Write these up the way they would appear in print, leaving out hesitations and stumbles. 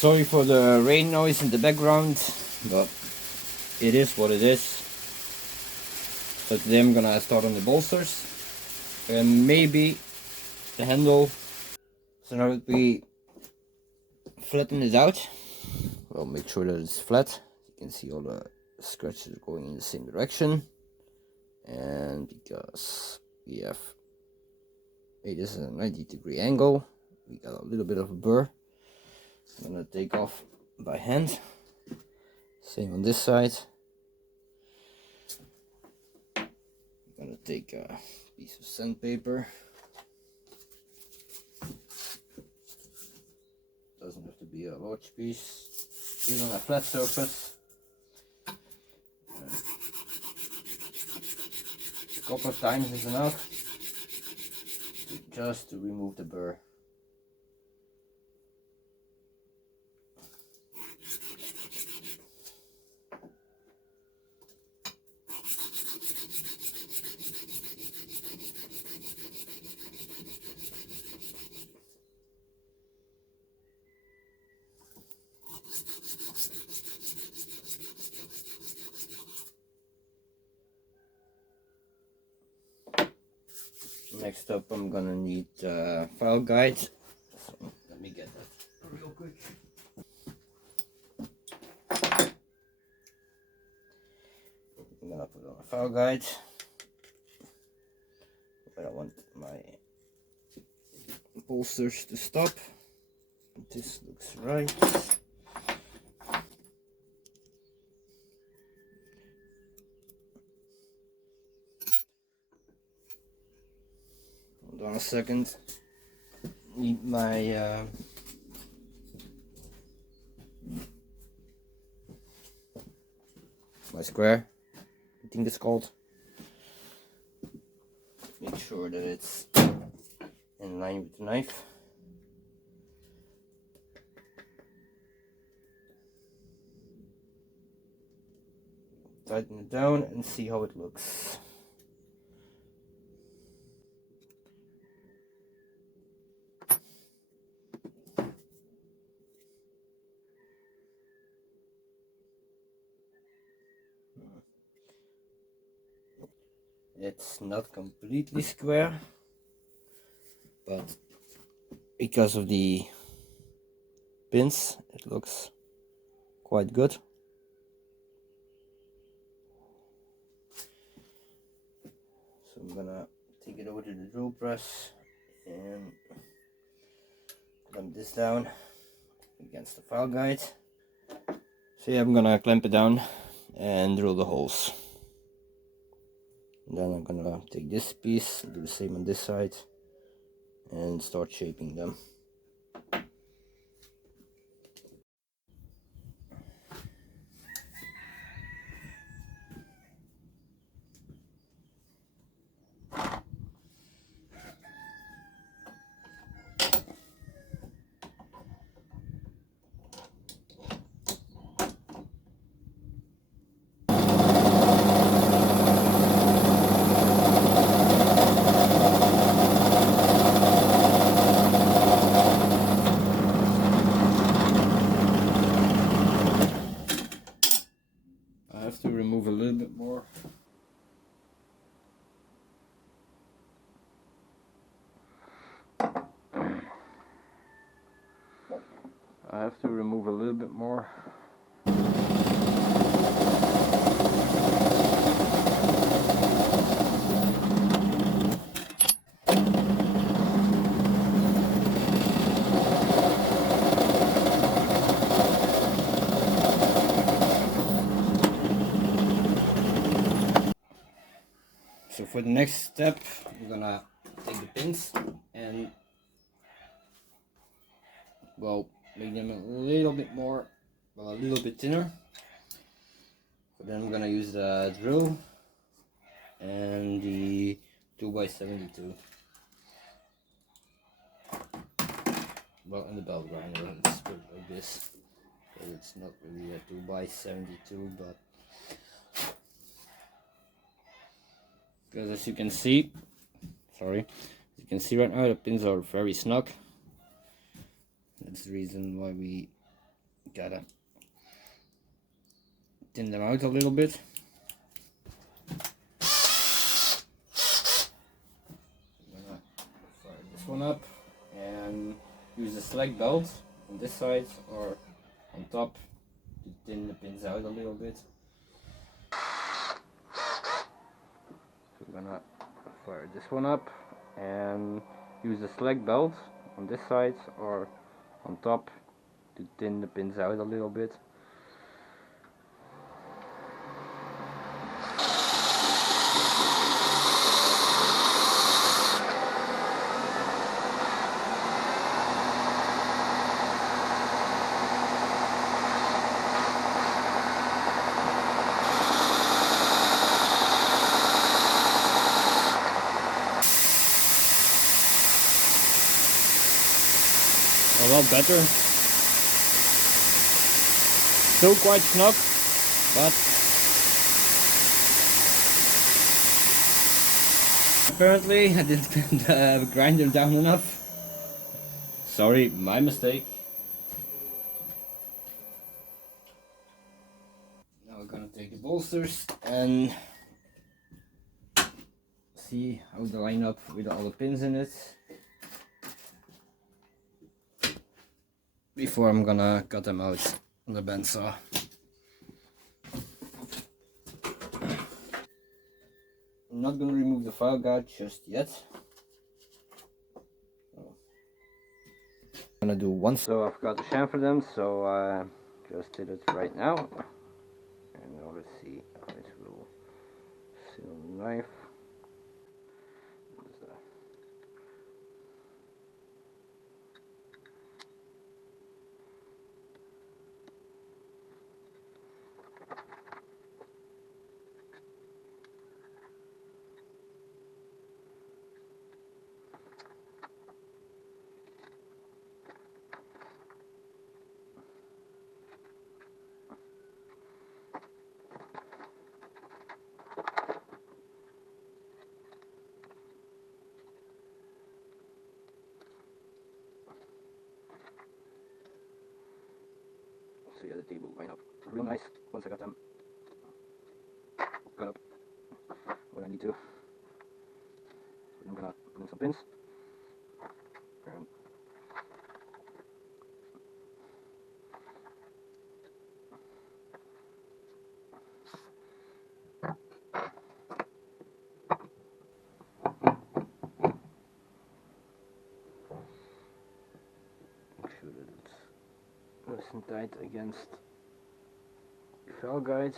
Sorry for the rain noise in the background, but it is what it is. So today I'm gonna start on the bolsters and maybe the handle. So now that we flatten it out, we'll make sure that it's flat. You can see all the scratches going in the same direction, and because we have made this at a 90-degree angle, we got a little bit of a burr. I'm gonna take off by hand. Same on this side. I'm gonna take a piece of sandpaper. Doesn't have to be a large piece, even on a flat surface. A couple of times is enough just to remove the burr. Next up, I'm gonna need a file guide. So let me get that real quick. I'm gonna put on a file guide where I want my bolsters to stop. This looks right. Hold on a second. Need my my square, I think it's called. Make sure that it's in line with the knife. Tighten it down and see how it looks. It's not completely square, but because of the pins, it looks quite good. So I'm gonna take it over to the drill press and clamp this down against the file guide. So yeah, I'm gonna clamp it down and drill the holes. And then I'm gonna take this piece, do the same on this side, and start shaping them. I have to remove a little bit more. I have to remove a little bit more. So for the next step, I'm gonna take the pins and, well, make them a little bit more, well, a little bit thinner. But then I'm gonna use the drill and the 2x72. Well, and the belt grinder, let's put it like this. Because it's not really a 2x72, but because as you can see, as you can see right now, the pins are very snug. That's the reason why we Gotta thin them out a little bit. I'm gonna fire this one up and use the select belt on this side or on top to thin the pins out a little bit. So I'm gonna fire this one up and use the select belt on this side or on top to thin the pins out a little bit. A lot better. Still quite snug, but apparently I didn't grind them down enough. Sorry, my mistake. Now we're gonna take the bolsters and see how they line up with all the pins in it before I'm gonna cut them out on the bandsaw. I'm not gonna remove the file guide just yet. I'm gonna do one. So I've got the chamfer them, so I just did it right now. And now let's see how it will sit on the knife. So yeah, the table line up real nice once I got them cut up what I need to. I'm gonna put in some pins. And make sure that it's nice and tight against the file guides.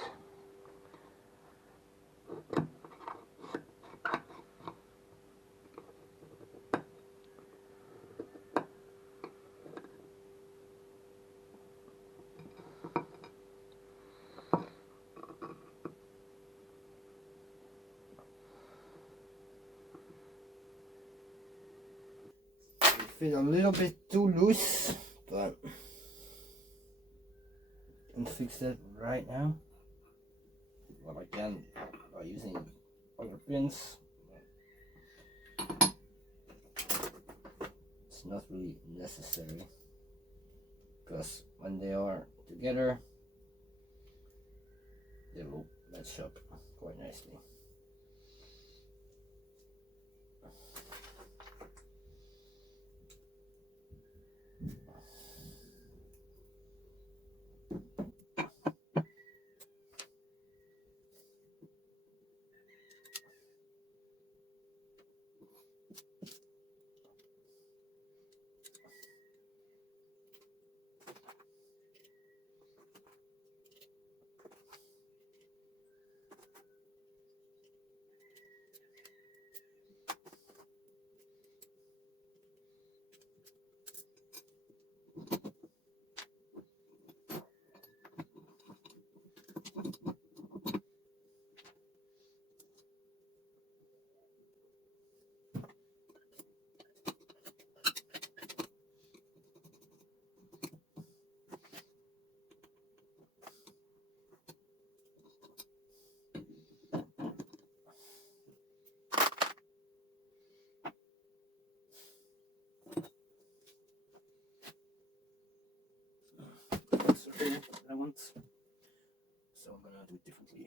Fit a little bit too loose, but I can fix that right now. Well, I can by using other pins. It's not really necessary because when they are together, they will match up quite nicely. that I want. So I'm gonna do it differently.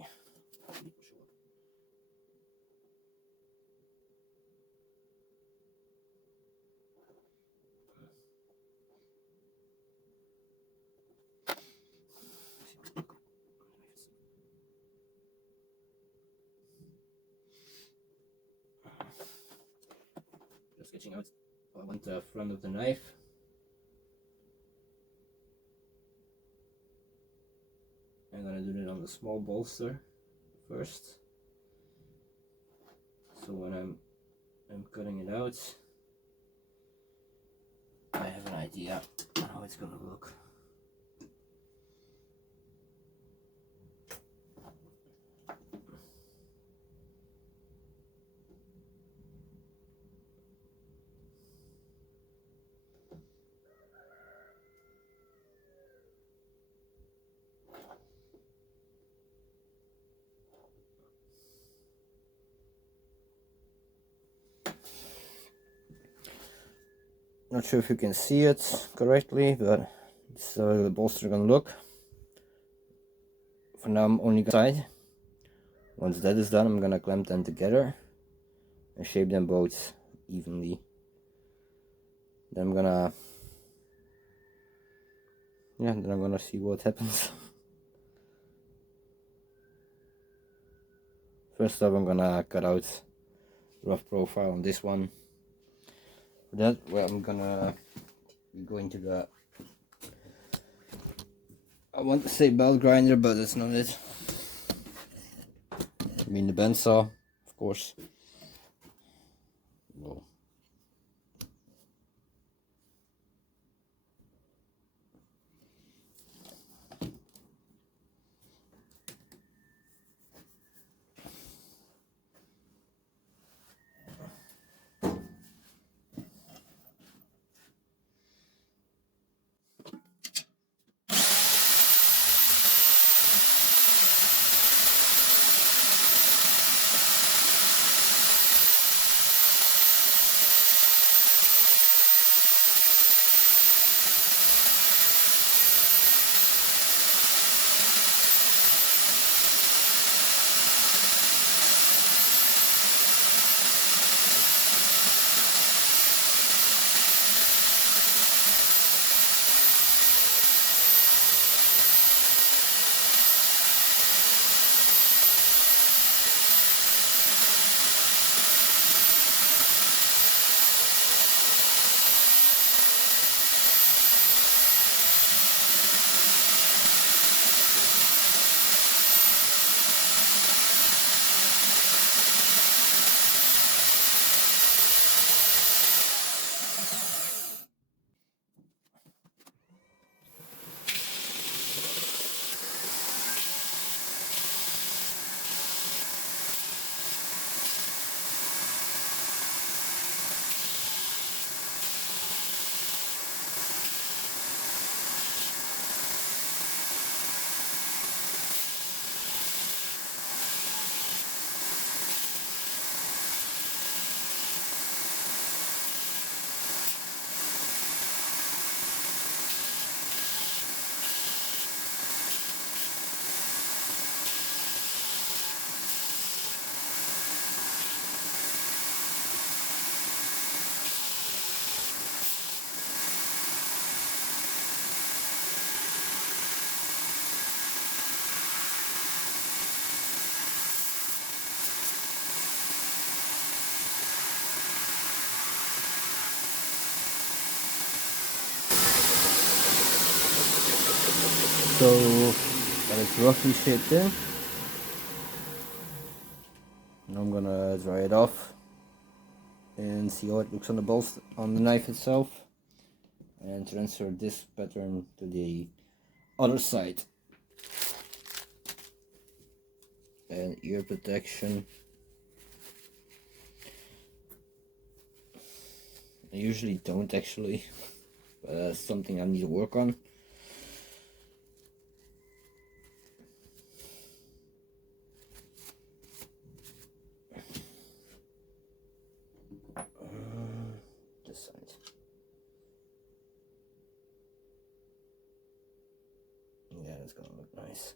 Just sketching out. I want the front of the knife. I'm gonna do it on the small bolster first. So when I'm cutting it out, I have an idea how it's gonna look. Not sure if you can see it correctly, but this is how the bolster gonna look. For now I'm only gonna side. Once that is done, I'm gonna clamp them together and shape them both evenly. Then I'm gonna see what happens. First up, I'm gonna cut out rough profile on this one. For that, well, I'm gonna go into the, I want to say belt grinder, but that's not it. I mean the bandsaw, of course. Whoa. So that is roughly shaped in. Now I'm gonna dry it off and see how it looks on the bolster, on the knife itself, and transfer this pattern to the other side. And ear protection. I usually don't actually, but that's something I need to work on. This side. That's gonna look nice.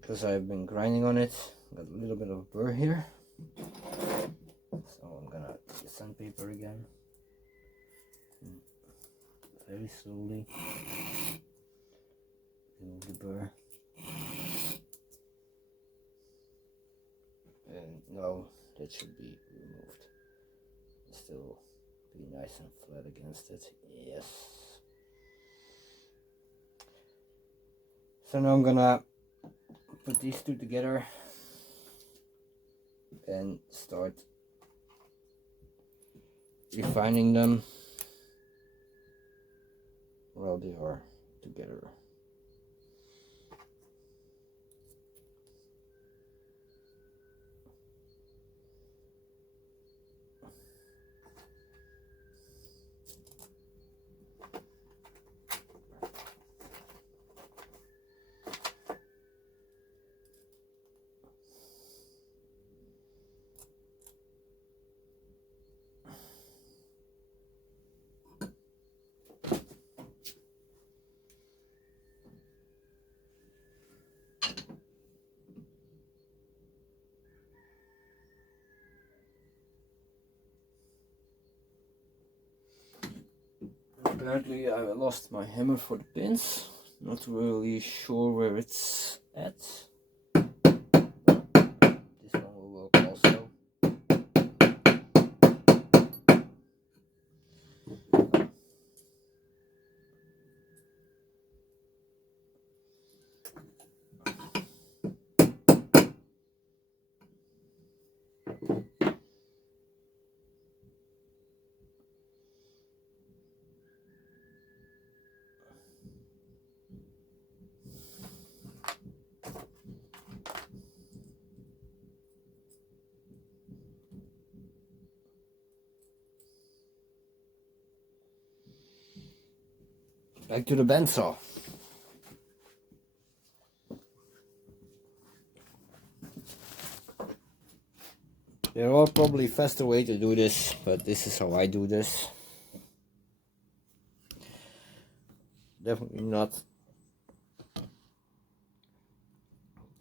Because I've been grinding on it, got a little bit of burr here, so I'm gonna take sandpaper again, very slowly remove the burr, and now that should be removed. Still be nice and flat against it. Yes. So now I'm gonna put these two together and start refining them while they are together. Apparently I lost my hammer for the pins. Not really sure where it's at. This one will work also. Back to the bandsaw. There are probably faster way to do this, but this is how I do this. Definitely not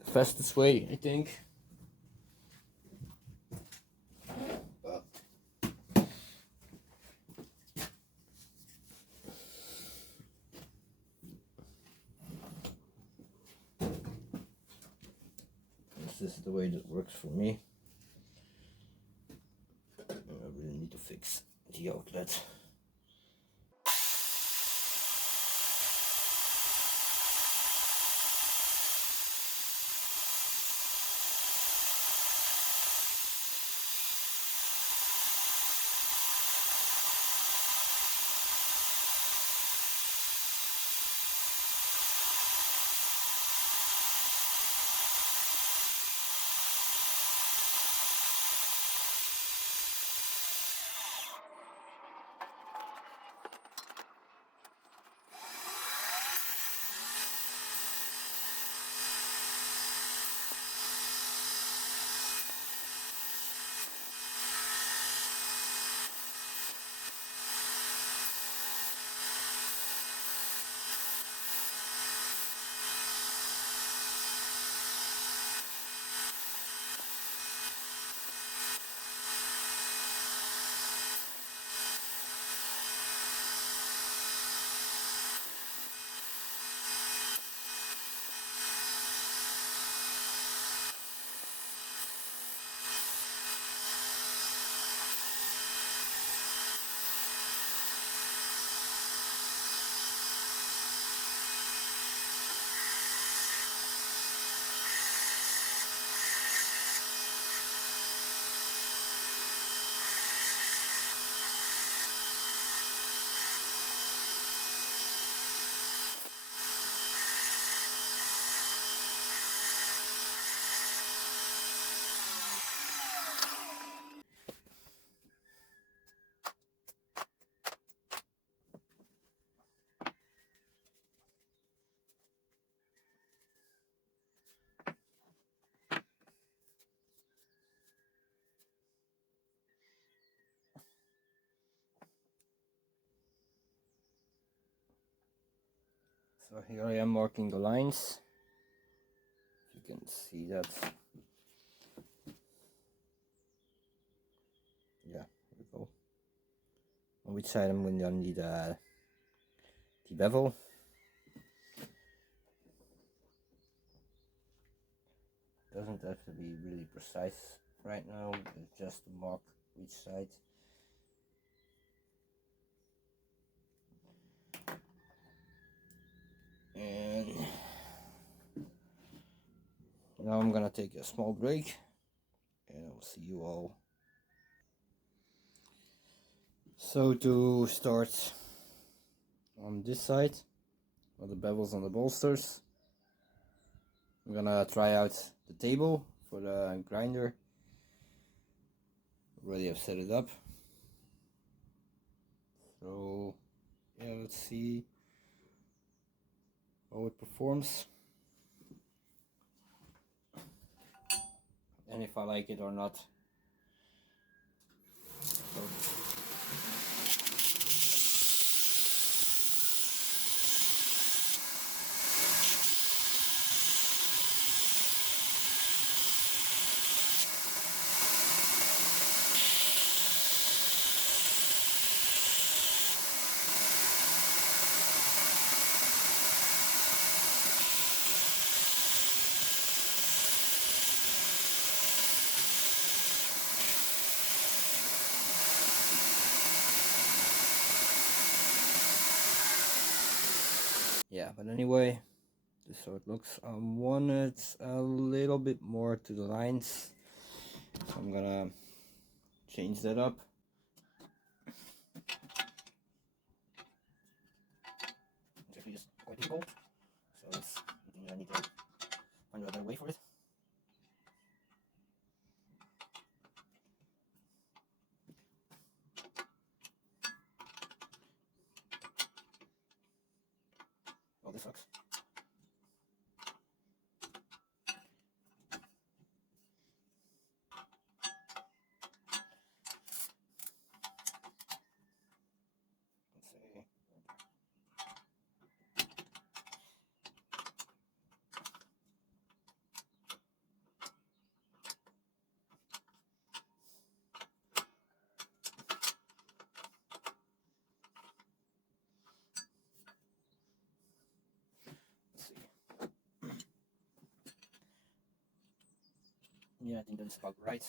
the fastest way, I think. But this is the way that works for me. I really need to fix the outlet. So here I am marking the lines. If you can see that. Yeah, here we go. On which side I'm going to need the bevel. Doesn't have to be really precise right now, it's just to mark which side. And now I'm gonna take a small break and I'll see you all. So to start on this side, on the bevels on the bolsters, I'm gonna try out the table for the grinder. Already have set it up. So yeah, let's see how it performs and if I like it or not. So, yeah, but anyway, this is how it looks. I wanted a little bit more to the lines, so I'm gonna change that up. It's actually just quite difficult, so I need to find a better way for it. Oh, this sucks. Let's see. Let's see. Yeah, I think that's about right.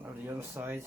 Now the other side.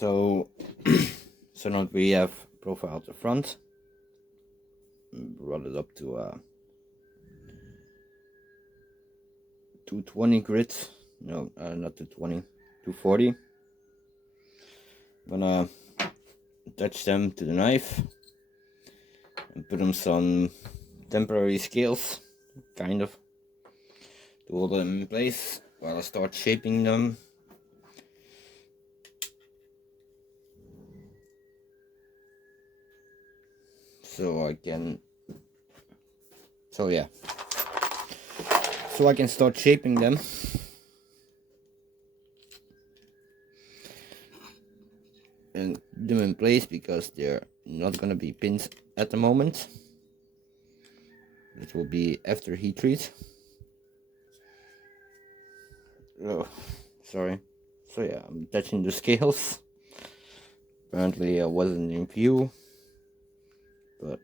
So, so now we have profile at the front. Brought it up to 220 grit. No, not 220, 240. I'm gonna attach them to the knife and put them some temporary scales, kind of, to hold them in place while I start shaping them. So I can start shaping them. And them in place, because they're not gonna be pins at the moment. It will be after heat treat. Oh, sorry. So yeah, I'm attaching the scales. Apparently I wasn't in view, but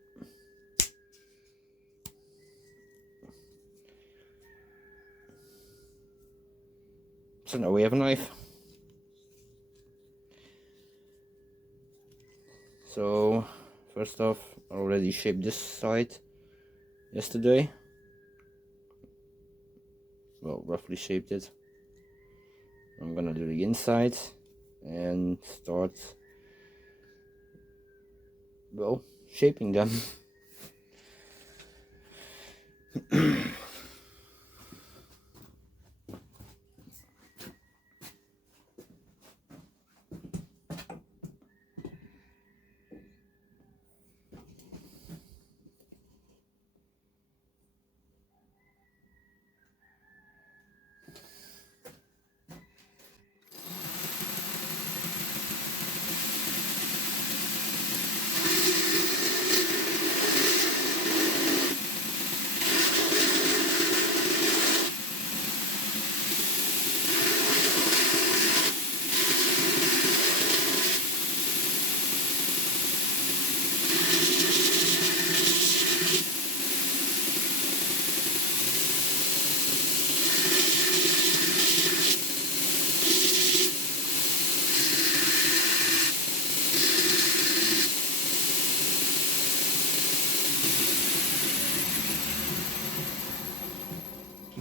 so now we have a knife. So first off, I already shaped this side yesterday. Well, roughly shaped it. I'm gonna do the inside and start, well, shaping them.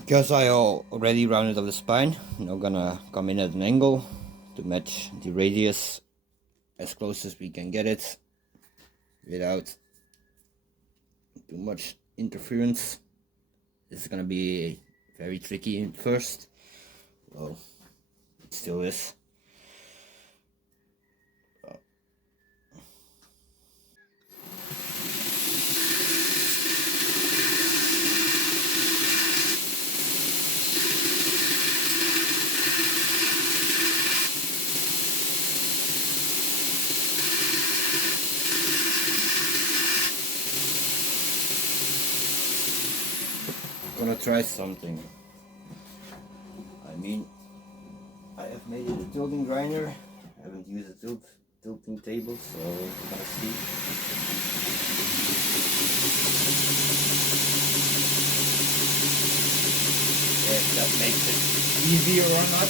Because I already rounded off the spine, I'm now gonna come in at an angle to match the radius as close as we can get it without too much interference. This is gonna be very tricky at first. Well, it still is. Gonna try something. I mean, I have made it a tilting grinder. I haven't used a tilting table, so we're gonna see. If that makes it easier or not.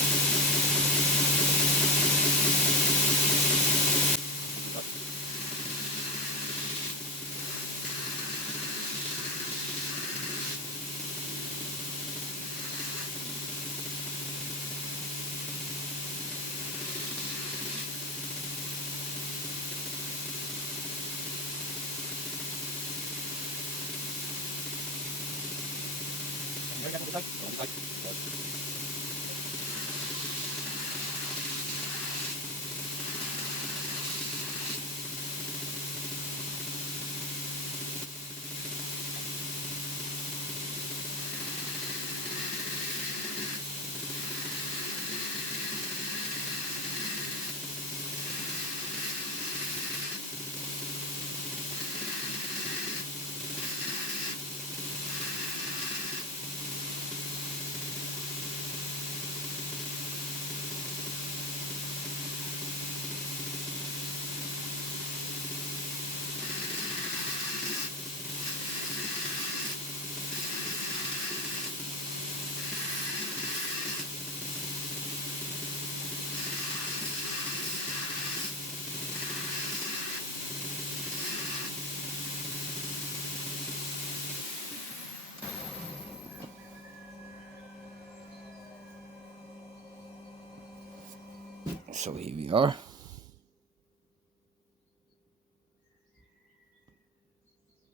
So here we are.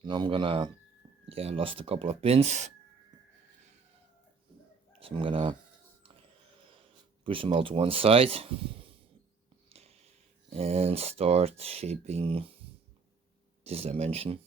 Now I'm gonna, I lost a couple of pins. So I'm gonna push them all to one side and start shaping this dimension.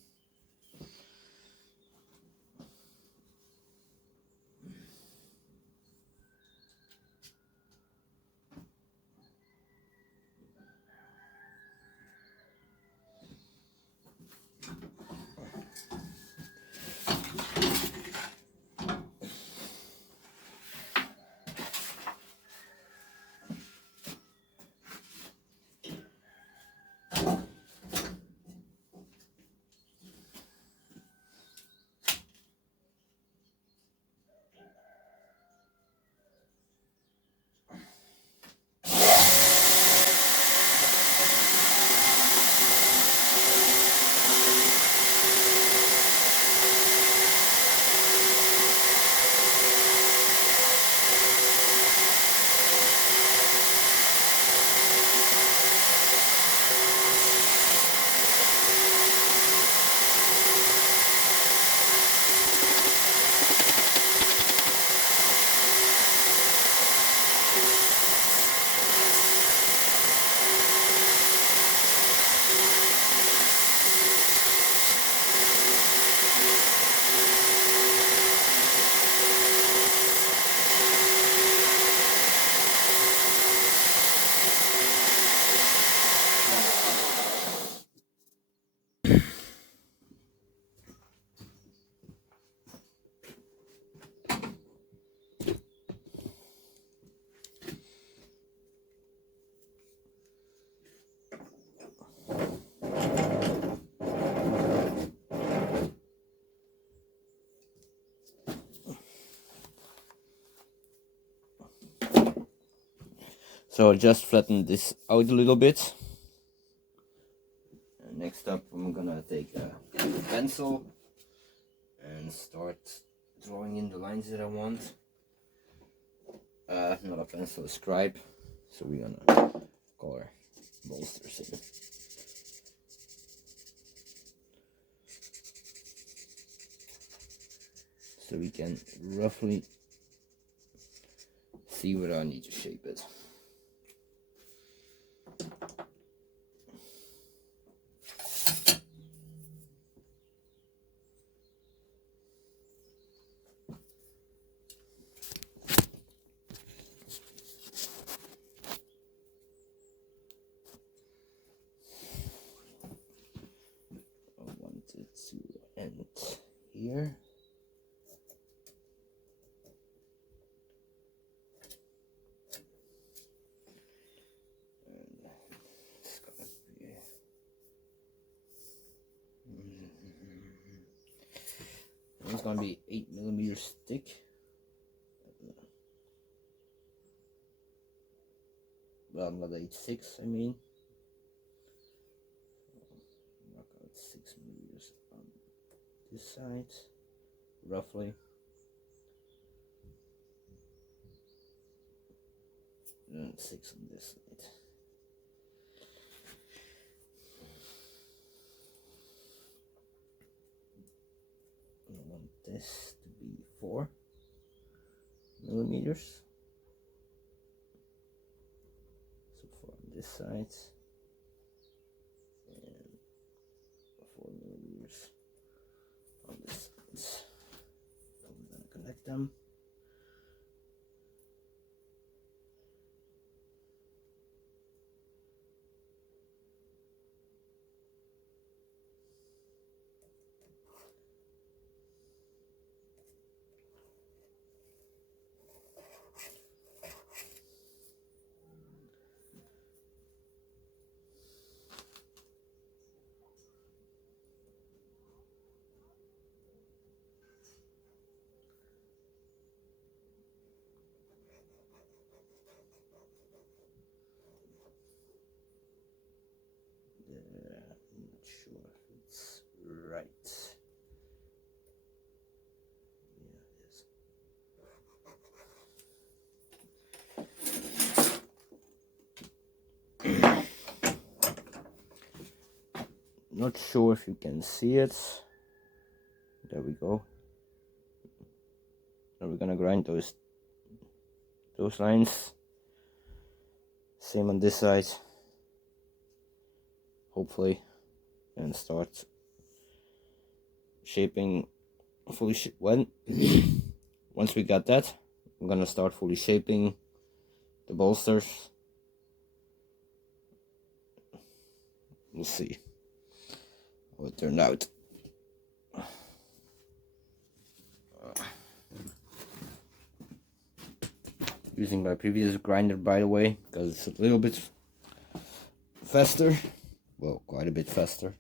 So I'll just flatten this out a little bit. And next up, I'm gonna take a pencil and start drawing in the lines that I want. Not a pencil, a scribe. So we're gonna color bolsters in. So we can roughly see where I need to shape it. I want it to end here. It's gonna be 8mm thick. Well, not 8.6, I mean. Mark out 6mm on this side, roughly. And 6 on this side. I want this to be 4mm. So 4 on this side and 4mm on this side. So I'm gonna connect them. Not sure if you can see it. There we go. And we're gonna grind those lines. Same on this side. Hopefully, and start shaping fully. Once we got that, I'm gonna start fully shaping the bolsters. We'll see how it turned out. Using my previous grinder, by the way, because it's a little bit faster. Well, quite a bit faster.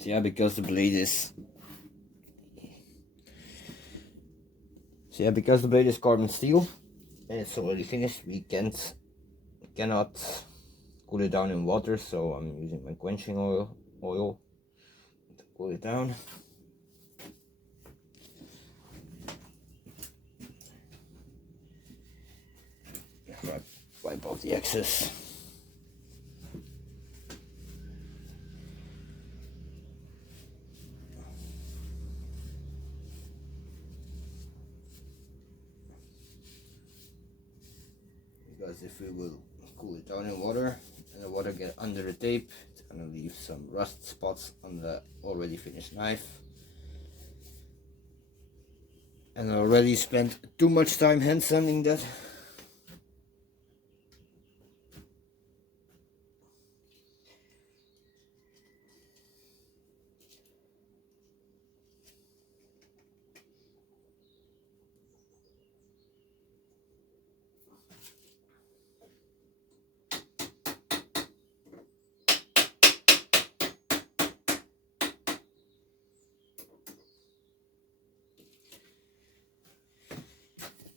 So yeah, because the blade is carbon steel and it's already finished, we cannot cool it down in water, so I'm using my quenching oil to cool it down. Wipe off the excess. Because if we will cool it down in water and the water get under the tape, gonna leave some rust spots on the already finished knife. And I already spent too much time hand sanding that.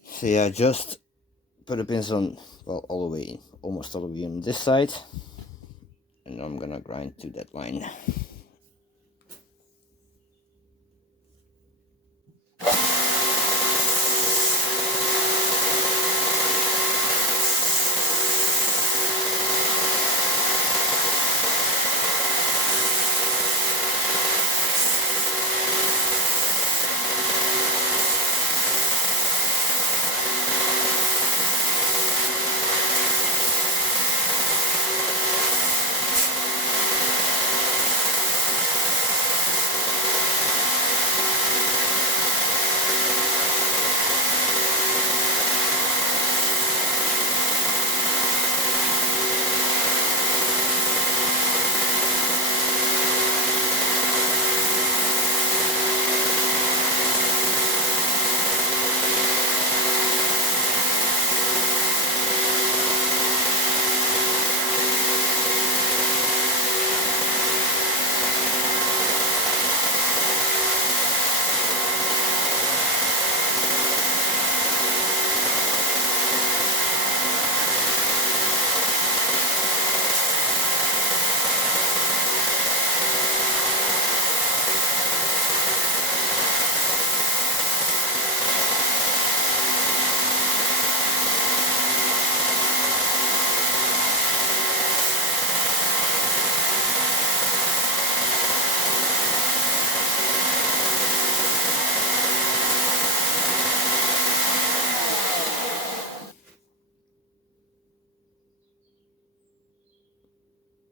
So yeah, just put the pins on, well, all the way, almost all the way on this side, and I'm gonna grind to that line.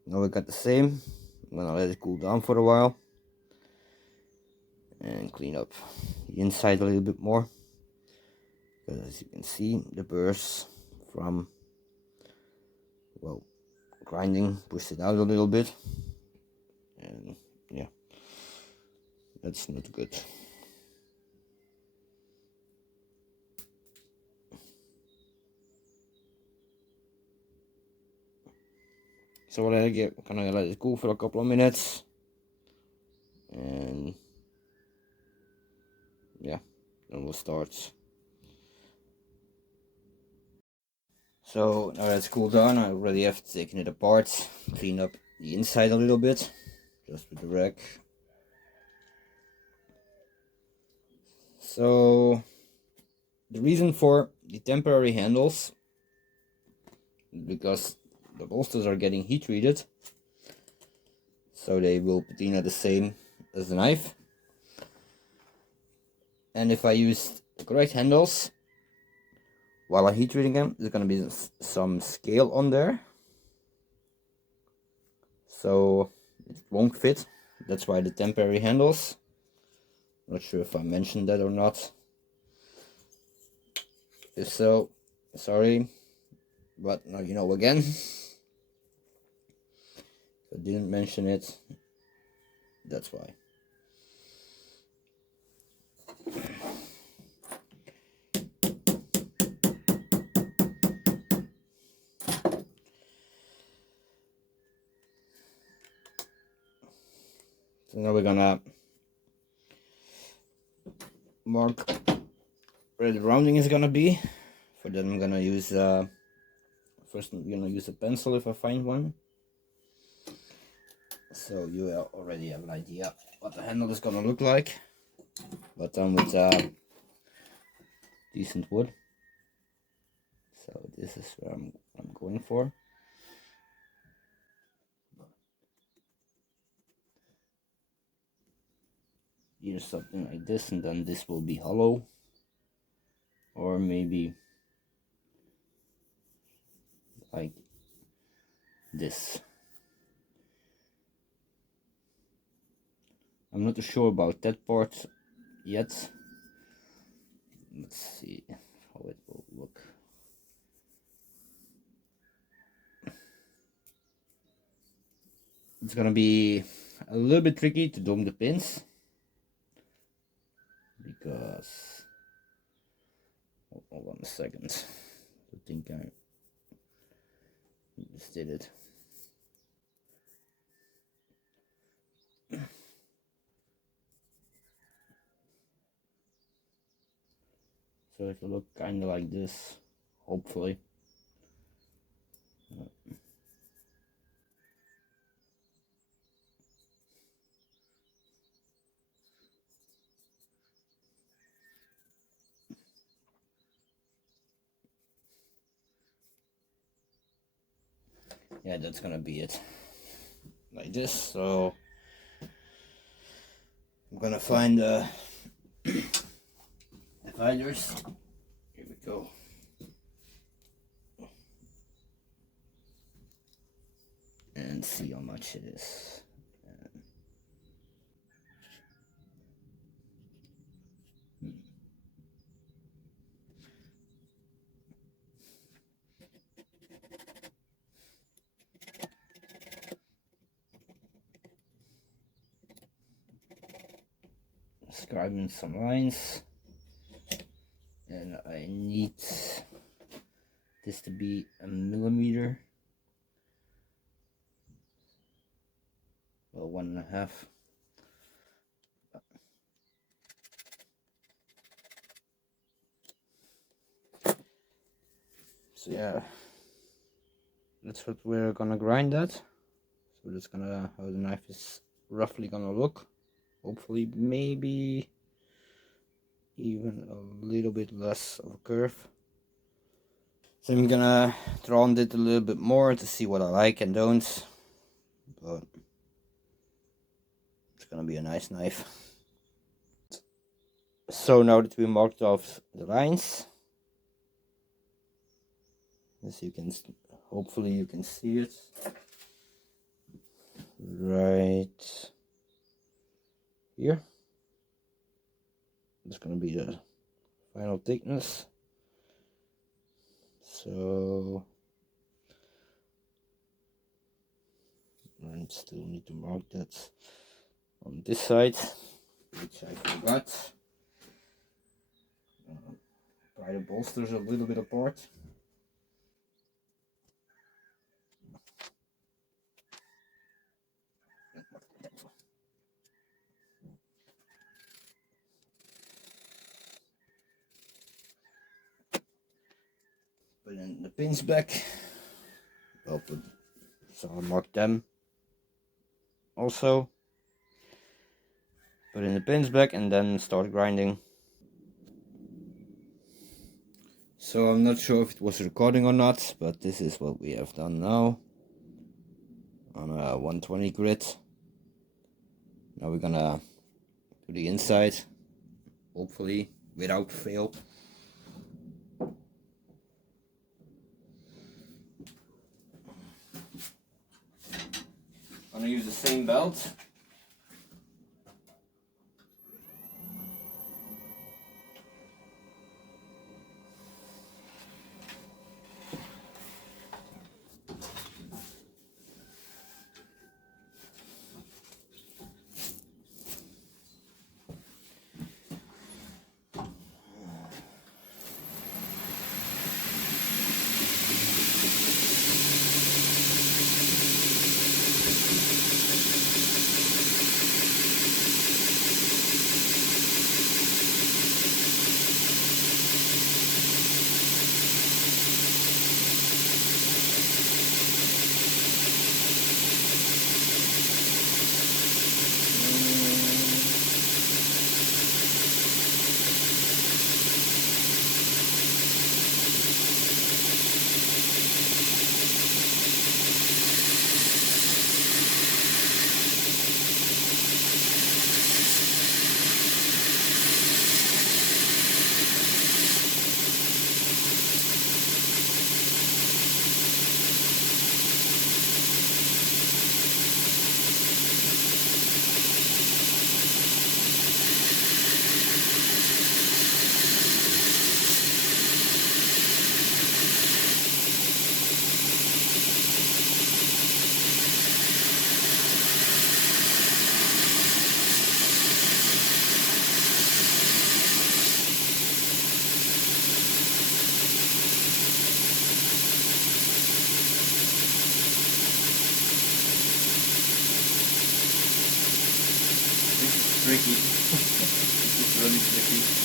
Now we got the same. I'm gonna let it cool down for a while and clean up the inside a little bit more, because as you can see, the burrs from, well, grinding pushed it out a little bit, and yeah, that's not good. So what I get, kind of let it cool for a couple of minutes, and yeah, then we'll start. So now that it's cooled down, I already have taken it apart, clean up the inside a little bit, just with the rag. So the reason for the temporary handles is because the bolsters are getting heat treated, so they will patina the same as the knife. And if I use the correct handles while I'm heat treating them, there's gonna be some scale on there, so it won't fit. That's why the temporary handles. Not sure if I mentioned that or not. If so, sorry, but now you know again. If I didn't mention it, that's why. So now we're gonna mark where the rounding is gonna be. For that I'm gonna use first I'm gonna use a pencil if I find one. So you already have an idea what the handle is gonna look like, but done with decent wood. So this is where I'm going for. Here's something like this, and then this will be hollow, or maybe like this. I'm not too sure about that part yet. Let's see how it will look. It's gonna be a little bit tricky to dome the pins because, hold on a second, I think I just did it. So it will look kind of like this, hopefully. Yeah, that's gonna be it, like this. So I'm gonna find the dividers. Here we go. And see how much it is. Scribing some lines, and I need this to be a millimeter, well, 1.5. So yeah, that's what we're gonna grind that. So that's gonna how the knife is roughly gonna look. Hopefully, maybe even a little bit less of a curve. So I'm gonna draw on it a little bit more to see what I like and don't. But it's gonna be a nice knife. So now that we marked off the lines, as you can, hopefully you can see it right here. It's gonna be the final thickness. So I still need to mark that on this side, which I forgot. Pry the bolsters a little bit apart. Put in the pins back. So I'll mark them also. Put in the pins back and then start grinding. So I'm not sure if it was recording or not, but this is what we have done now on a 120 grit. Now we're gonna do the inside, hopefully without fail. I'm gonna use the same belt. tricky. It's really tricky.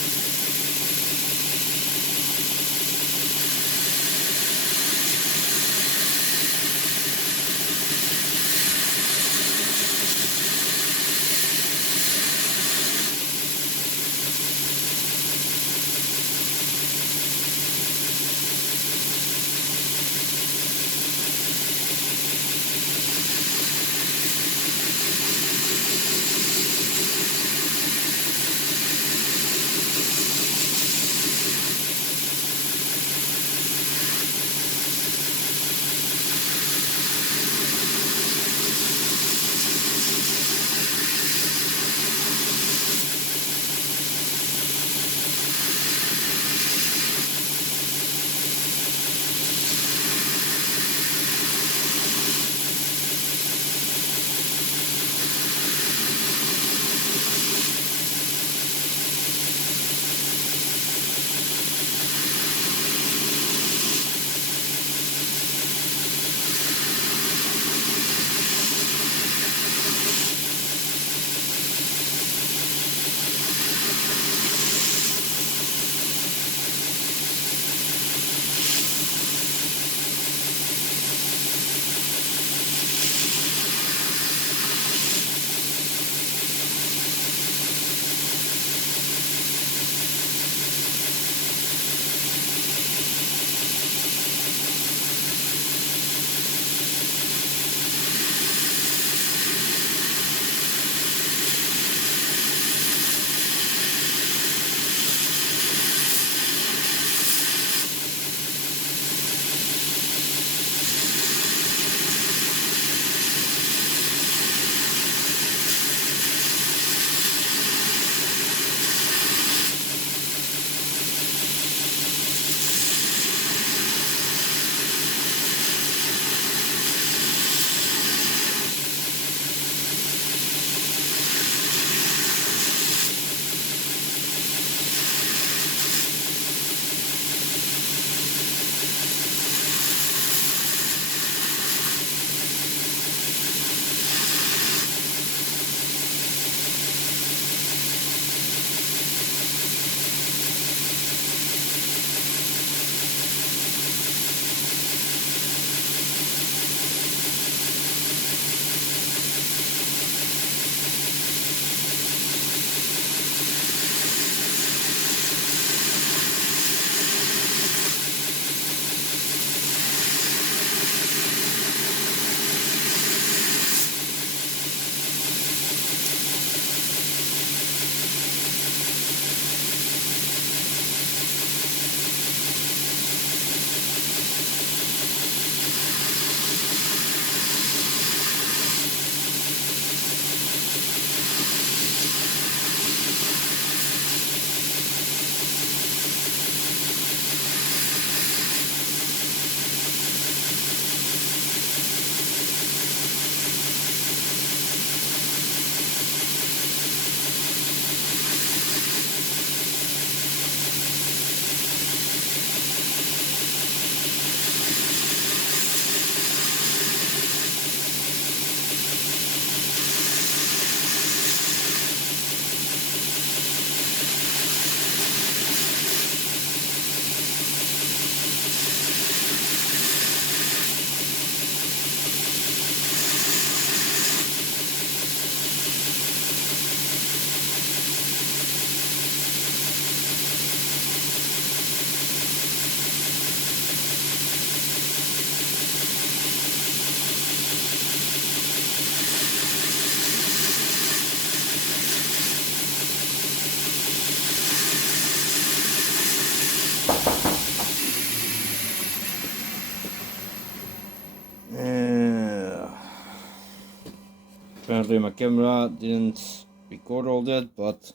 Apparently my camera didn't record all that, but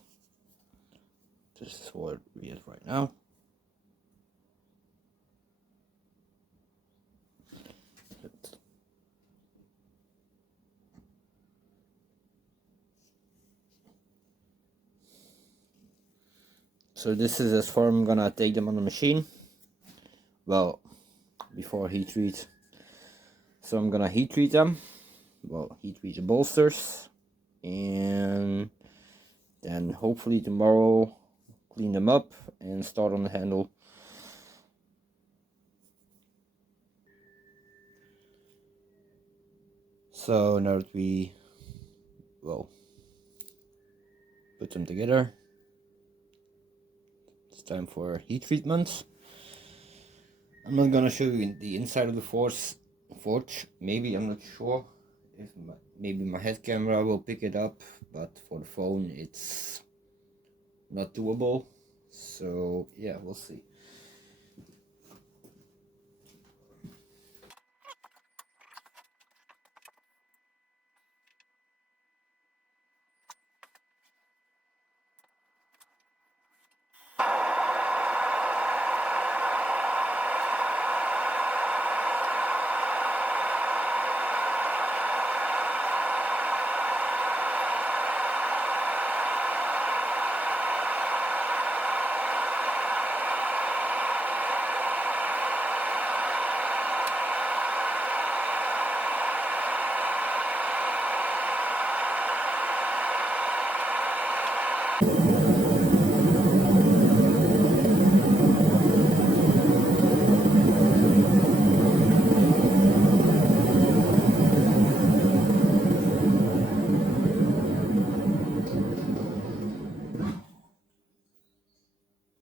this is what we have right now. So this is as far I'm gonna take them on the machine. Well, before heat treat. So I'm gonna heat treat them. Well, heat treat the bolsters and Then hopefully tomorrow clean them up and start on the handle. So now that we, well, put them together, it's time for heat treatment. I'm not gonna show you the inside of the forge. Maybe, I'm not sure if maybe my head camera will pick it up, but for the phone it's not doable. So yeah, we'll see.